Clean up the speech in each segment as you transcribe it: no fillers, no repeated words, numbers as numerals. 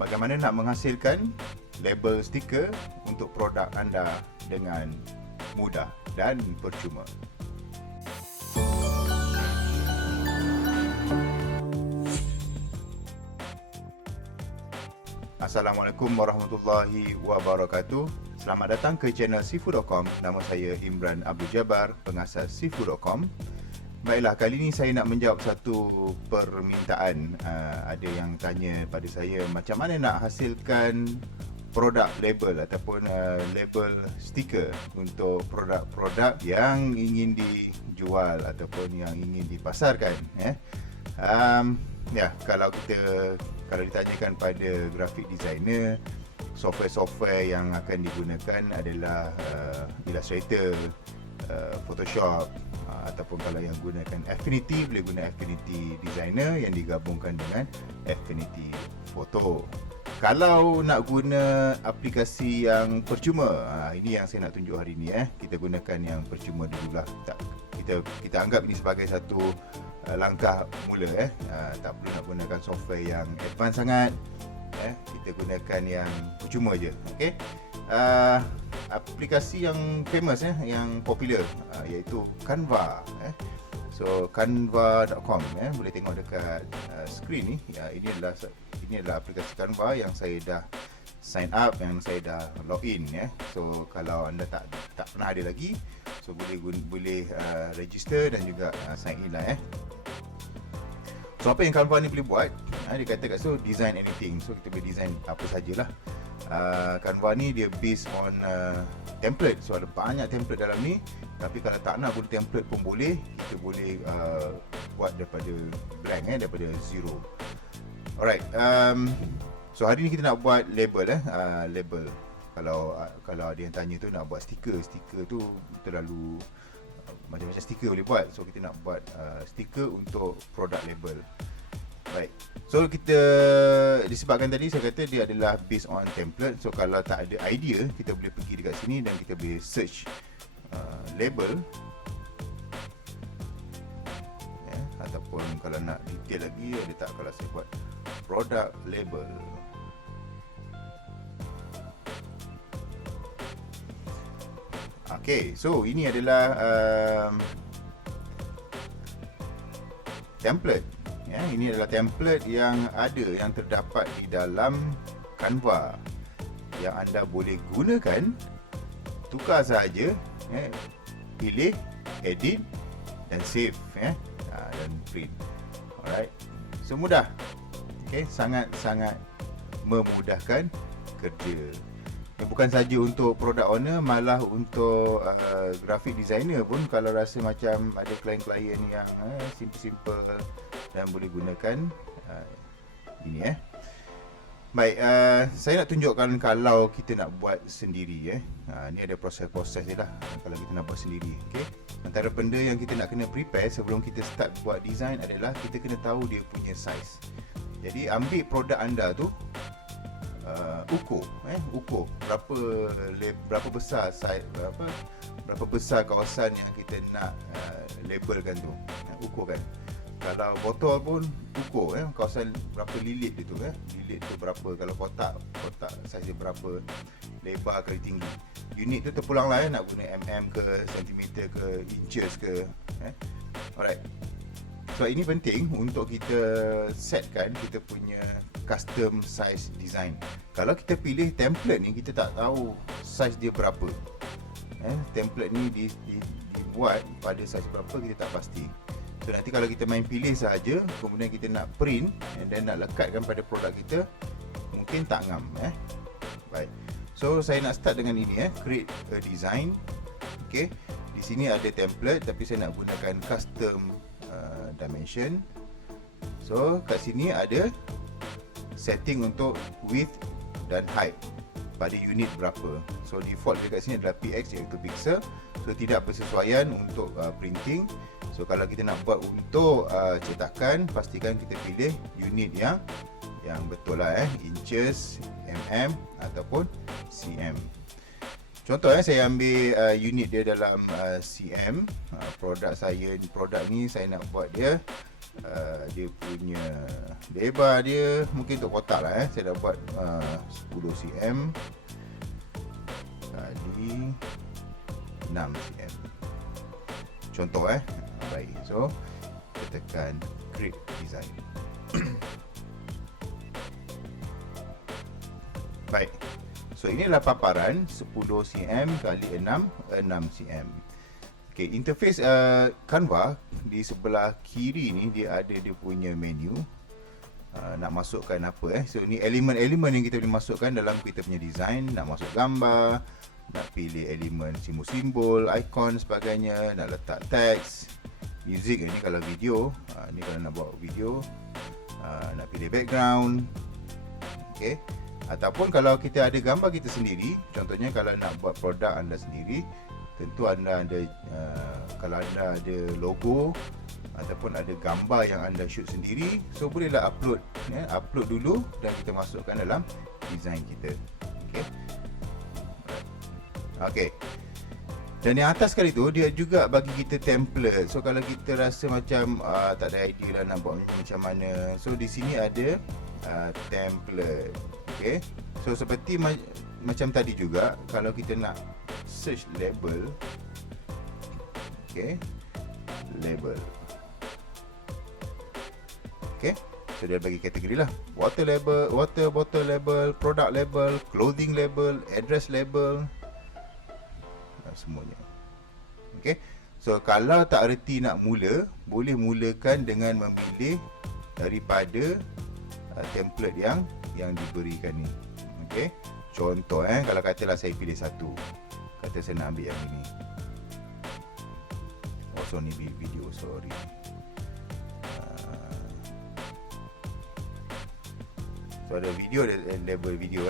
bagaimana nak menghasilkan label stiker untuk produk anda dengan mudah dan percuma. Assalamualaikum warahmatullahi wabarakatuh. Selamat datang ke channel Sifu.com. Nama saya Imran Abdul Jabbar, pengasas Sifu.com. Baiklah, kali ini saya nak menjawab satu permintaan. Ada yang tanya pada saya macam mana nak hasilkan produk label ataupun label stiker untuk produk-produk yang ingin dijual ataupun yang ingin dipasarkan. Kalau ditanyakan pada graphic designer, software-software yang akan digunakan adalah Illustrator, Photoshop, ataupun kalau yang gunakan Affinity, boleh guna Affinity Designer yang digabungkan dengan Affinity Photo. Kalau nak guna aplikasi yang percuma, ini yang saya nak tunjuk hari ni. Kita gunakan yang percuma dululah. Kita anggap ini sebagai satu langkah mula. Tak perlu nak gunakan software yang advance sangat. Kita gunakan yang percuma je. Okay? Aplikasi yang famous, yang popular, iaitu Canva. So canva.com, boleh tengok dekat skrin ni. Ini adalah aplikasi Canva yang saya dah sign up, yang saya dah login. So kalau anda tak pernah ada lagi, so boleh register dan juga sign in lah. So apa yang Canva ni boleh buat? Dia kata kat situ design anything. So kita boleh design apa sajalah. Canva ni dia based on template. So ada banyak template dalam ni. Tapi kalau tak nak guna template pun boleh. Kita boleh buat daripada blank, daripada zero. Alright. So hari ni kita nak buat label. Label. Kalau ada yang tanya tu nak buat stiker tu terlalu macam-macam stiker boleh buat. So kita nak buat stiker untuk produk label. Baik. So kita, disebabkan tadi saya kata dia adalah based on template. So kalau tak ada idea, kita boleh pergi dekat sini dan kita boleh search label. Ataupun kalau nak detail lagi, ada tak kalau saya buat product label. Okay, so ini adalah template. Ini adalah template yang ada, yang terdapat di dalam Canva, yang anda boleh gunakan. Tukar sahaja, pilih, edit dan save, dan print. Alright, so mudah. Okay, sangat-sangat memudahkan kerja. Bukan saja untuk product owner, malah untuk graphic designer pun, kalau rasa macam ada klien-klien yang simple-simple dan boleh gunakan ini. Baik, saya nak tunjukkan kalau kita nak buat sendiri. Ni ada proses-proses dia lah kalau kita nak buat sendiri. Okay? Antara benda yang kita nak kena prepare sebelum kita start buat design adalah kita kena tahu dia punya size. Jadi ambil produk anda tu, ukur berapa besar size, berapa besar kawasan yang kita nak labelkan tu. Ukur kan. Kalau botol pun ukur, kawasan berapa lilit dia tu, lilit tu berapa, kalau kotak saiz dia berapa, lebar ke tinggi. Unit tu terpulang lah, nak guna mm ke sentimeter ke inches ke. Alright. So ini penting untuk kita setkan kita punya custom size design. Kalau kita pilih template ni, kita tak tahu size dia berapa. Template ni dibuat pada size berapa kita tak pasti. So nanti kalau kita main pilih sahaja, kemudian kita nak print dan nak lekatkan pada produk kita, mungkin tak ngam. Baik. So saya nak start dengan ini, create a design. Okay. Di sini ada template, tapi saya nak gunakan custom dimension. So kat sini ada setting untuk width dan height pada unit berapa. So default dekat sini adalah px, iaitu pixel. So tidak bersesuaian untuk printing. So kalau kita nak buat untuk cetakan, pastikan kita pilih unit yang betul lah, inches, mm ataupun cm. Contoh saya ambil unit dia dalam cm. Produk ni saya nak buat dia dia punya lebar dia mungkin untuk kotak lah saya dah buat 10 cm kali 6 cm contoh baik. So kita tekan create design. Baik, so inilah paparan 10 cm kali 6 cm. Okay, interface Canva di sebelah kiri ni dia ada dia punya menu. Nak masukkan apa so ni elemen-elemen yang kita boleh masukkan dalam kita punya design. Nak masuk gambar, nak pilih elemen simbol-simbol, icon sebagainya, nak letak teks, music ni kalau video, ni kalau nak buat video, nak pilih background. Okay, ataupun kalau kita ada gambar kita sendiri, contohnya kalau nak buat produk anda sendiri, tentu anda ada kalau anda ada logo ataupun ada gambar yang anda shoot sendiri, so bolehlah upload upload dulu dan kita masukkan dalam design kita. Okey. Okey. Dan yang atas sekali tu dia juga bagi kita template. So kalau kita rasa macam tak ada idea lah nak buat macam mana, so di sini ada template. Okey. So seperti macam tadi juga, kalau kita nak search label, okey, label. Okey. So dia bagi kategori lah. Water label, water bottle label, product label, clothing label, address label, semuanya. Okey. So kalau tak reti nak mula, boleh mulakan dengan memilih daripada template yang diberikan ni. Okey. Contoh kalau katalah saya pilih satu. Kata saya nak ambil yang ini. Oh, so ni video, sorry. So ada video, ada label video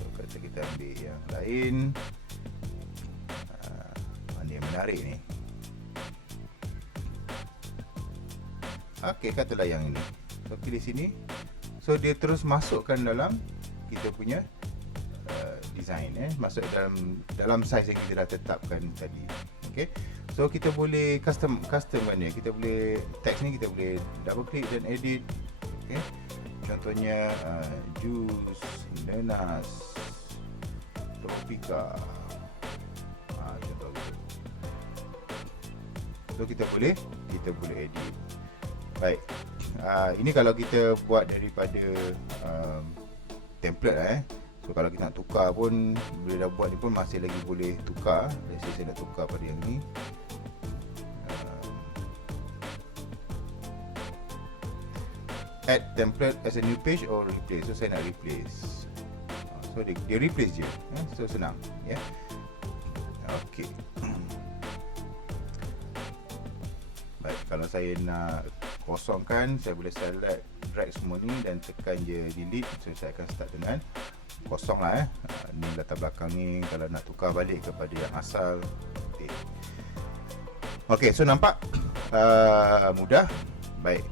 So kata kita ambil yang lain. Mana yang menarik ni? Okey, katalah yang ini. So pilih sini. So dia terus masukkan dalam kita punya design masuk dalam size yang kita dah tetapkan tadi. Okey. So kita boleh custom kan kita boleh teks ni kita boleh double click dan edit. Okey. Contohnya jus nanas tropika. Contoh gitu. So kita boleh edit. Baik. Ini kalau kita buat daripada template So kalau kita nak tukar pun boleh dah buat ni pun masih lagi boleh tukar. Let's say saya nak tukar pada yang ni. Add template as a new page or replace. So saya nak replace. So dia replace je. So senang ya. Okey. Baik, kalau saya nak kosongkan, saya boleh select drag semua ni dan tekan je delete. So saya akan start dengan kosong lah ni latar belakang ni kalau nak tukar balik kepada yang asal. Okey, so nampak mudah. Baik.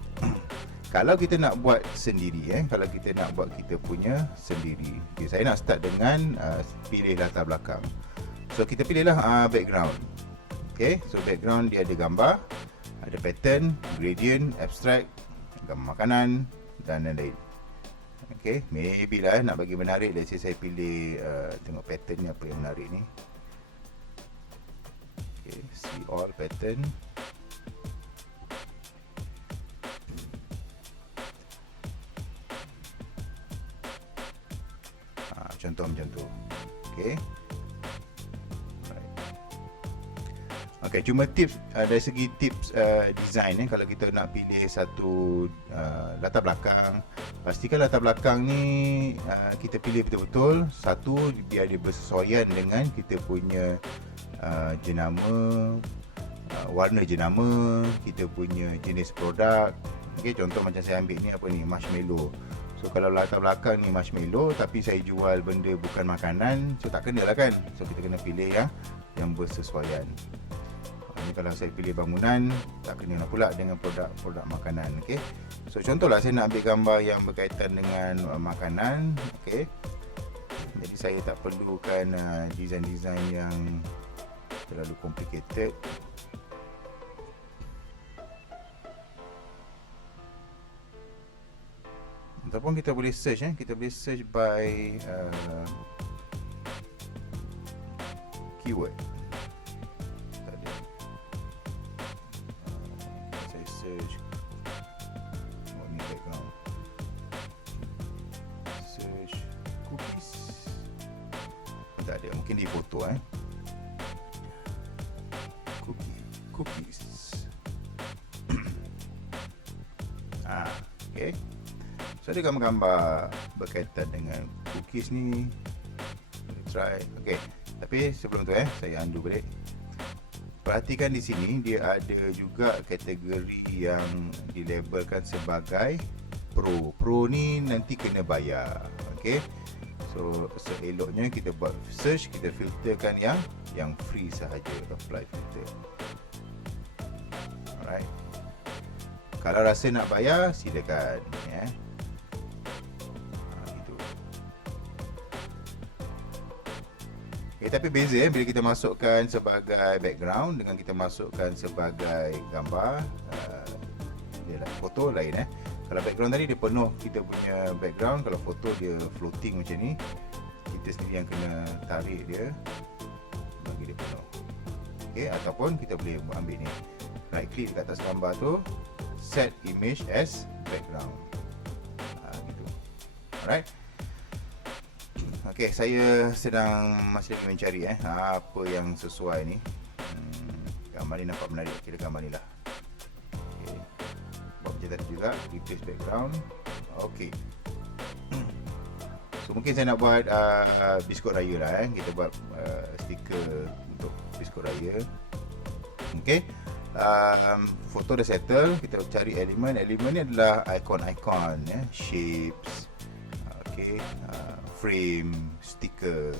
Kalau kita nak buat sendiri kalau kita nak buat kita punya sendiri. Okay, saya nak start dengan pilih latar belakang. So kita pilihlah background. Okey, so background dia ada gambar, ada pattern, gradient, abstract, gambar makanan dan lain-lain. Okay, maybe lah nak bagi menarik. Let's say saya pilih tengok pattern ni apa yang menarik ni. Okay, see all pattern. Contoh macam tu. Okay. Okay, cuma tips dari segi tips design kalau kita nak pilih satu latar belakang, pastikan latar belakang ni kita pilih betul-betul satu biar dia bersesuaian dengan kita punya jenama, warna jenama, kita punya jenis produk. Okay, contoh macam saya ambil ni apa ni, marshmallow. So kalau latar belakang ni marshmallow tapi saya jual benda bukan makanan, so tak kena lah kan. So kita kena pilih yang bersesuaian. Ini kalau saya pilih bangunan, tak kena pula dengan produk makanan. Okay. So contohlah saya nak ambil gambar yang berkaitan dengan makanan. Okay. Jadi saya tak perlukan design-design yang terlalu complicated. Ataupun kita boleh search kita boleh search by keyword. Tadi saya search ni background, search cookies, tak ada, mungkin di foto cookies. Okay. So ada gambar-gambar berkaitan dengan cookies ni. Boleh try. Okay. Tapi sebelum tu saya undo balik. Perhatikan di sini dia ada juga kategori yang dilabelkan sebagai Pro. Pro ni nanti kena bayar. Okay. So seeloknya kita buat search, kita filterkan yang free sahaja, apply filter. Alright. Kalau rasa nak bayar, silakan gitu. Okay, tapi beza bila kita masukkan sebagai background dengan kita masukkan sebagai gambar, dia foto lain Kalau background tadi dia penuh kita punya background, kalau foto dia floating macam ni, kita sendiri yang kena tarik dia bagi dia penuh. Okay, ataupun kita boleh ambil ni, right click kat atas gambar tu, set image as background, gitu. Alright. Okay, saya sedang masih lagi mencari apa yang sesuai ni. Gambar ni nampak menarik, kira gambar ni lah. Okay. Buat macam tadi juga, replace background. Okay. So mungkin saya nak buat biskut raya lah kita buat stiker untuk biskut raya. Okay. Foto dah settle, kita cari elemen. Elemen ni adalah ikon-ikon shapes, okay, frame, stiker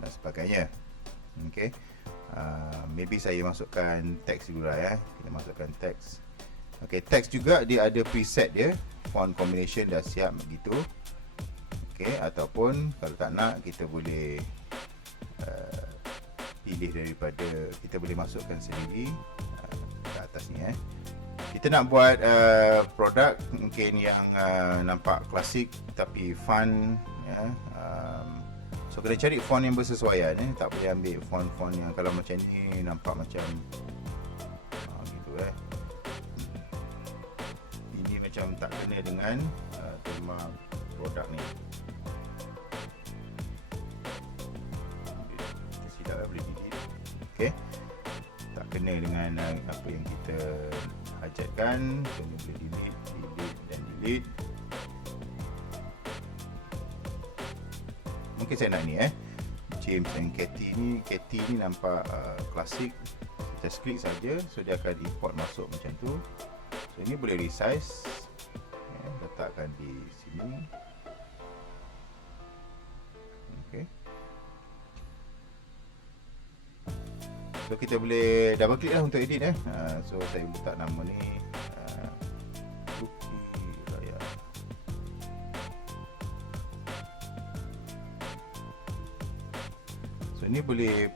dan sebagainya. Okay. Maybe saya masukkan teks dulu lah kita masukkan teks. Okay, teks juga dia ada preset dia, font combination dah siap begitu. Okay, ataupun kalau tak nak, kita boleh pilih daripada, kita boleh masukkan sendiri ke atas ni Kita nak buat produk mungkin yang nampak klasik tapi fun so kena cari font yang bersesuaian tak boleh ambil font-font yang kalau macam ni nampak macam gitu ini macam tak kena dengan tema produk ni. Boleh delete. Okay, tak kena dengan apa yang kita hajatkan, so ni boleh delete. Mungkin saya nak ni James and Katie ni nampak klasik. Just klik saja, so dia akan import masuk macam tu. So ini boleh resize, letakkan di sini. Okay. So kita boleh double click lah untuk edit so saya letak nama ni Cookie Raya. So ni boleh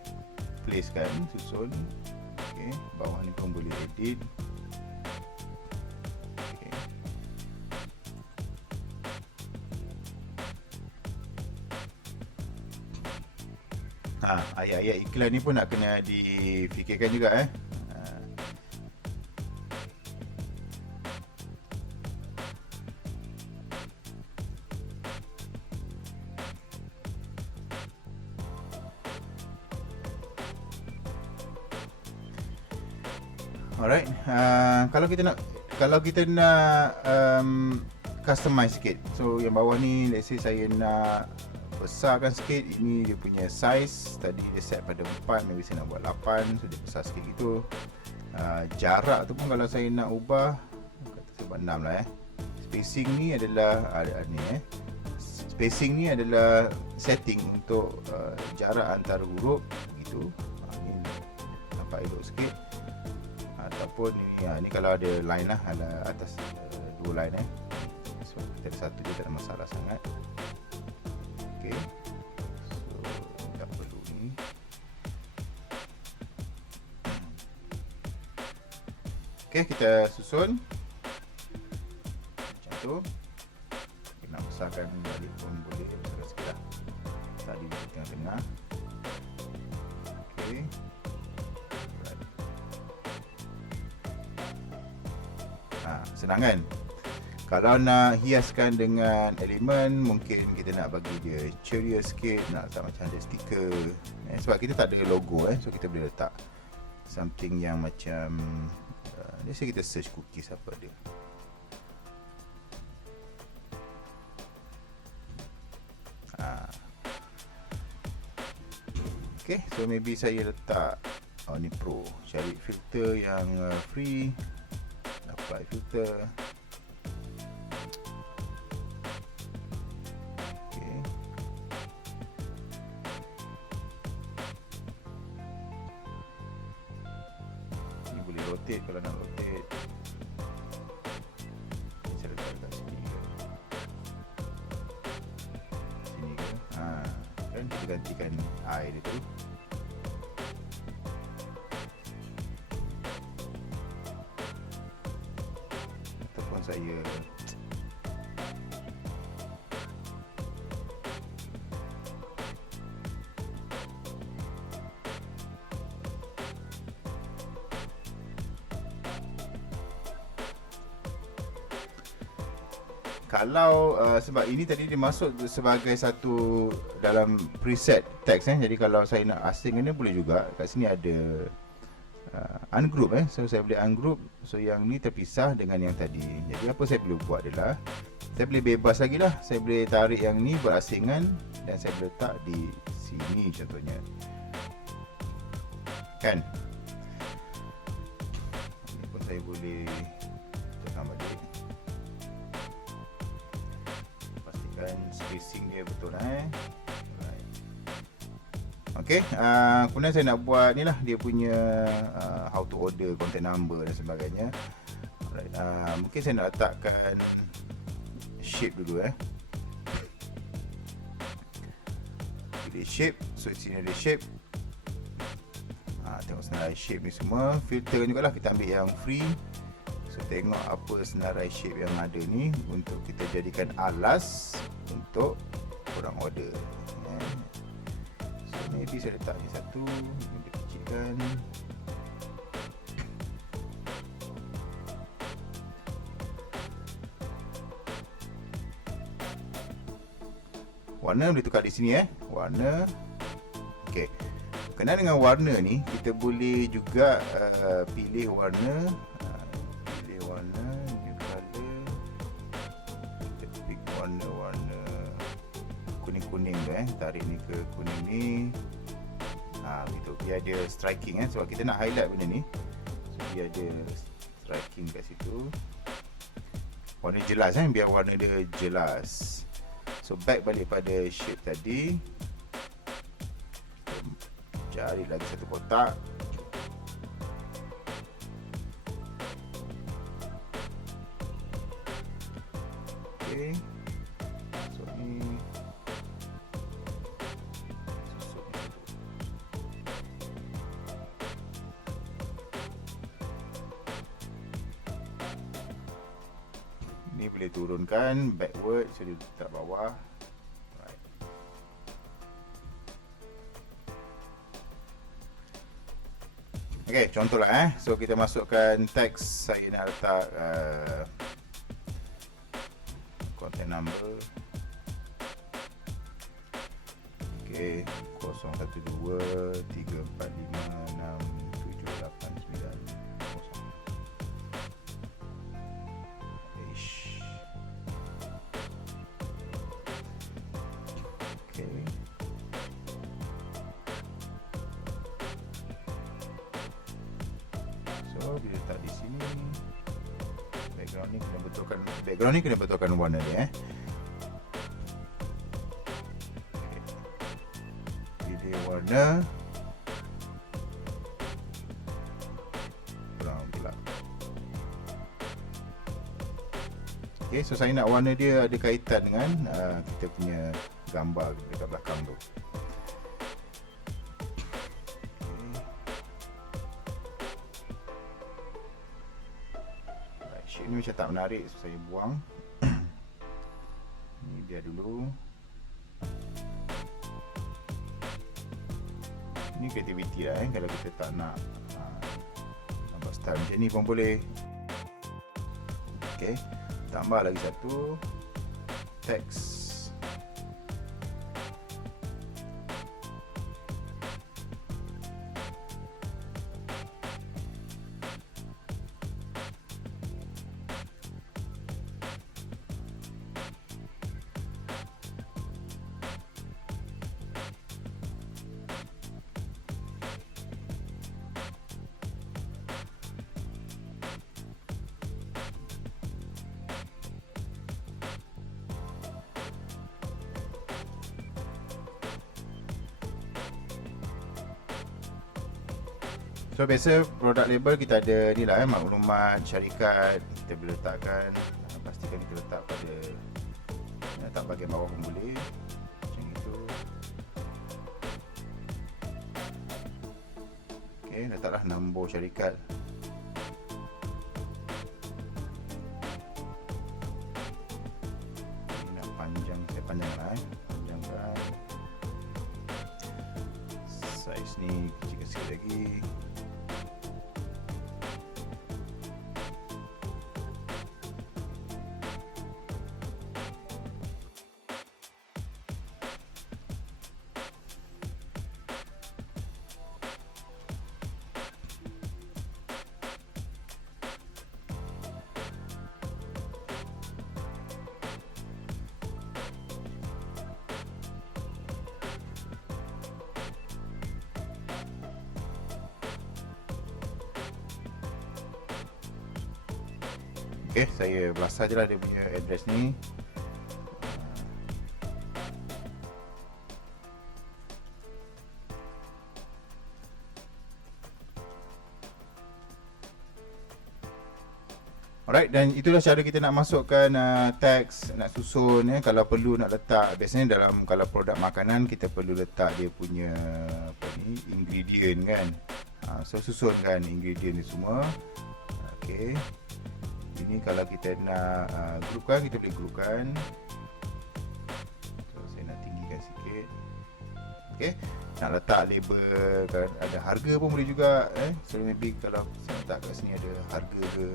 place kan, susun. Okay, bawah ni pun boleh edit. Okay. Ayat-ayat iklan ni pun nak kena difikirkan juga Alright, kalau kita nak customize sikit. So yang bawah ni, let's say saya nak besarkan sikit, ini dia punya size. Tadi dia set pada 4, maybe saya nak buat 8, so dia besar sikit gitu. Jarak tu pun kalau saya nak ubah, kata saya buat 6 lah Spacing ni adalah spacing ni adalah setting untuk jarak antara huruf begitu. Ni nampak elok sikit. Ataupun ni kalau ada line lah, ada atas dua line so kita ada satu je, tak ada masalah sangat. Okay, so tak perlu ni. Okay, kita susun macam tu. besarkan balik pun boleh, besarkan sikit lah. Tadi di tengah-tengah. Okay. Senang kan? Kalau nak hiaskan dengan elemen, mungkin kita nak bagi dia ceria sikit, nak letak macam ada stiker. Sebab kita tak ada logo, so kita boleh letak something yang macam biasa kita search cookies apa dia. Okay, so maybe saya letak ni pro, cari filter yang free, apply filter. Okay. Ni boleh rotate kalau nak rotate. Ni saya letak kat sini ke? Sini ke? Kan kita gantikan eye dia tu. Saya kalau sebab ini tadi dia masuk sebagai satu dalam preset text jadi kalau saya nak asing ni boleh juga. Kat sini ada ungroup so saya boleh ungroup, so yang ni terpisah dengan yang tadi. Jadi apa saya boleh buat adalah saya boleh bebas lagi lah, saya boleh tarik yang ni berasingan dan saya boleh letak di sini contohnya kan. Ini pun saya boleh tekan balik, pastikan spacing dia betul Okay, kemudian saya nak buat ni lah dia punya how to order, contact number dan sebagainya. Alright, mungkin saya nak letakkan shape dulu pilih shape, so di sini ada shape. Tengok senarai shape ni semua, filter juga lah kita ambil yang free. So tengok apa senarai shape yang ada ni untuk kita jadikan alas untuk korang order. Maybe saya letak ni satu, ini dia kecilkan. Warna boleh tukar di sini warna. Okey. Berkenaan dengan warna ni, kita boleh juga pilih warna, new color. Kita pick warna kuning-kuning tu tarik ni ke kuning ni. Begitu. Dia ada striking sebab kita nak highlight benda ni. So dia ada striking kat situ. Warna jelas biar warna dia jelas. So back balik pada shape tadi. Cari lagi satu kotak. Okey. So ni ni boleh turunkan backward, so dia letak bawah. Right. Okay, contohlah so kita masukkan teks, saya nak letak contact number. Okay, 012 345 67890. So bila letak di sini, background ni kena betulkan warna dia Okay. Pilih warna brown pula. Okay, so saya nak warna dia ada kaitan dengan kita punya gambar dekat belakang tu. Shape ni macam tak menarik, so saya buang. Ni dia dulu. Ini creativity lah kalau kita tak nak nampak style macam ni pun boleh. Okay, tambah lagi satu teks. So biasa product label kita ada ni lah maklumat syarikat kita boleh letakkan, pastikan kita letak pada letak bahagian bawah pun boleh macam itu. Okay, letaklah nombor syarikat. Ini nak panjang, saya panjangkan panjangkan saiz ni kecil sikit lagi. Okay, saya belas sajalah dia punya address ni. Alright, dan itulah cara kita nak masukkan teks, nak susun kalau perlu nak letak. Biasanya dalam kalau produk makanan kita perlu letak dia punya apa ni, ingredient kan. So susunkan ingredient ni semua. Okay. Ini kalau kita nak grupkan, kita boleh grupkan. So, saya nak tinggikan sikit. Okay, nak letak label kan, ada harga pun boleh juga. So maybe kalau saya letak kat sini ada harga ke.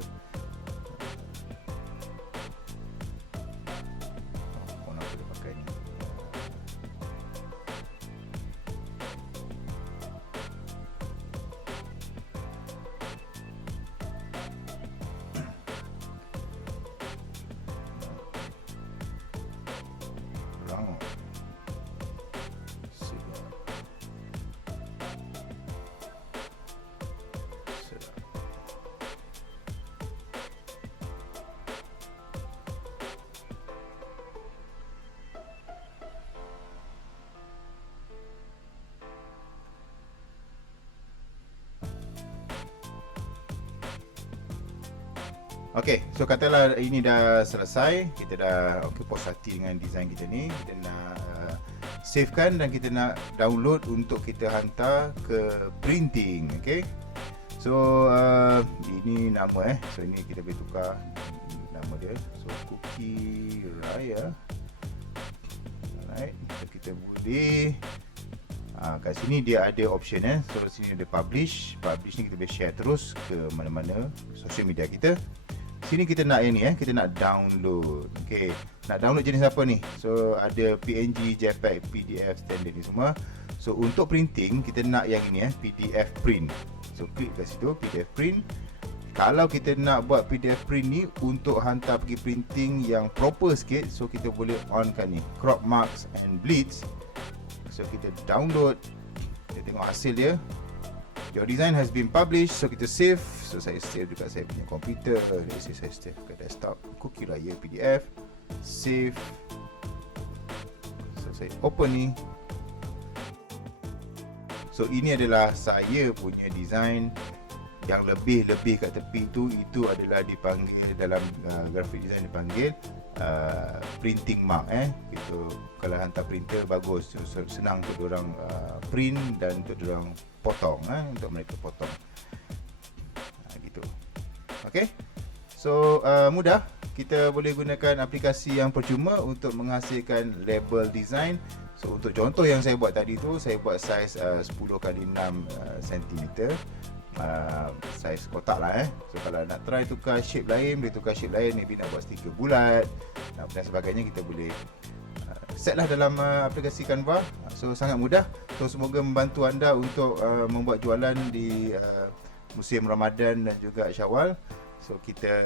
Mana boleh pakai ni. Okay, so katalah ini dah selesai. Kita dah puas hati dengan design kita ni. Kita nak savekan dan kita nak download untuk kita hantar ke printing. Okay, so ini nama so ini kita boleh tukar nama dia. So Cookie Raya. Alright, so kita boleh kat sini dia ada option so sini ada publish. Publish ni kita boleh share terus ke mana-mana social media kita. Sini kita nak yang ni kita nak download. Okey, nak download jenis apa ni? So ada PNG, JPEG, PDF standard ni semua. So untuk printing kita nak yang ini PDF print. So klik kat situ PDF print. Kalau kita nak buat PDF print ni untuk hantar pergi printing yang proper sikit, so kita boleh onkan ni crop marks and bleeds. So kita download, kita tengok hasil dia. Your design has been published. So kita save. So saya save dekat saya punya komputer. Saya save ke desktop Cookie Raya PDF. Save. So saya open ni. So ini adalah saya punya design. Yang lebih kat tepi tu, itu adalah dipanggil dalam graphic design dipanggil printing mark. Gitu. Kalau hantar printer bagus, so, senang untuk diorang print dan untuk diorang potong, untuk mereka potong gitu. Okay, so mudah. kita boleh gunakan aplikasi yang percuma untuk menghasilkan label design. So untuk contoh yang saya buat tadi tu, saya buat saiz 10x6 cm, saiz kotak lah. So kalau nak try tukar shape lain, boleh tukar shape lain, maybe nak buat stiker bulat dan sebagainya, kita boleh set lah dalam aplikasi Canva. So sangat mudah. So semoga membantu anda untuk membuat jualan di musim Ramadan dan juga Syawal. So kita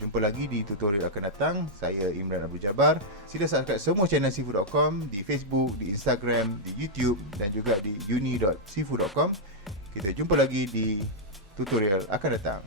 jumpa lagi di tutorial akan datang. Saya Imran Abdul Jabbar. Sila subscribe semua channel seafood.com di Facebook, di Instagram, di YouTube dan juga di uni.seafood.com. Kita jumpa lagi di tutorial akan datang.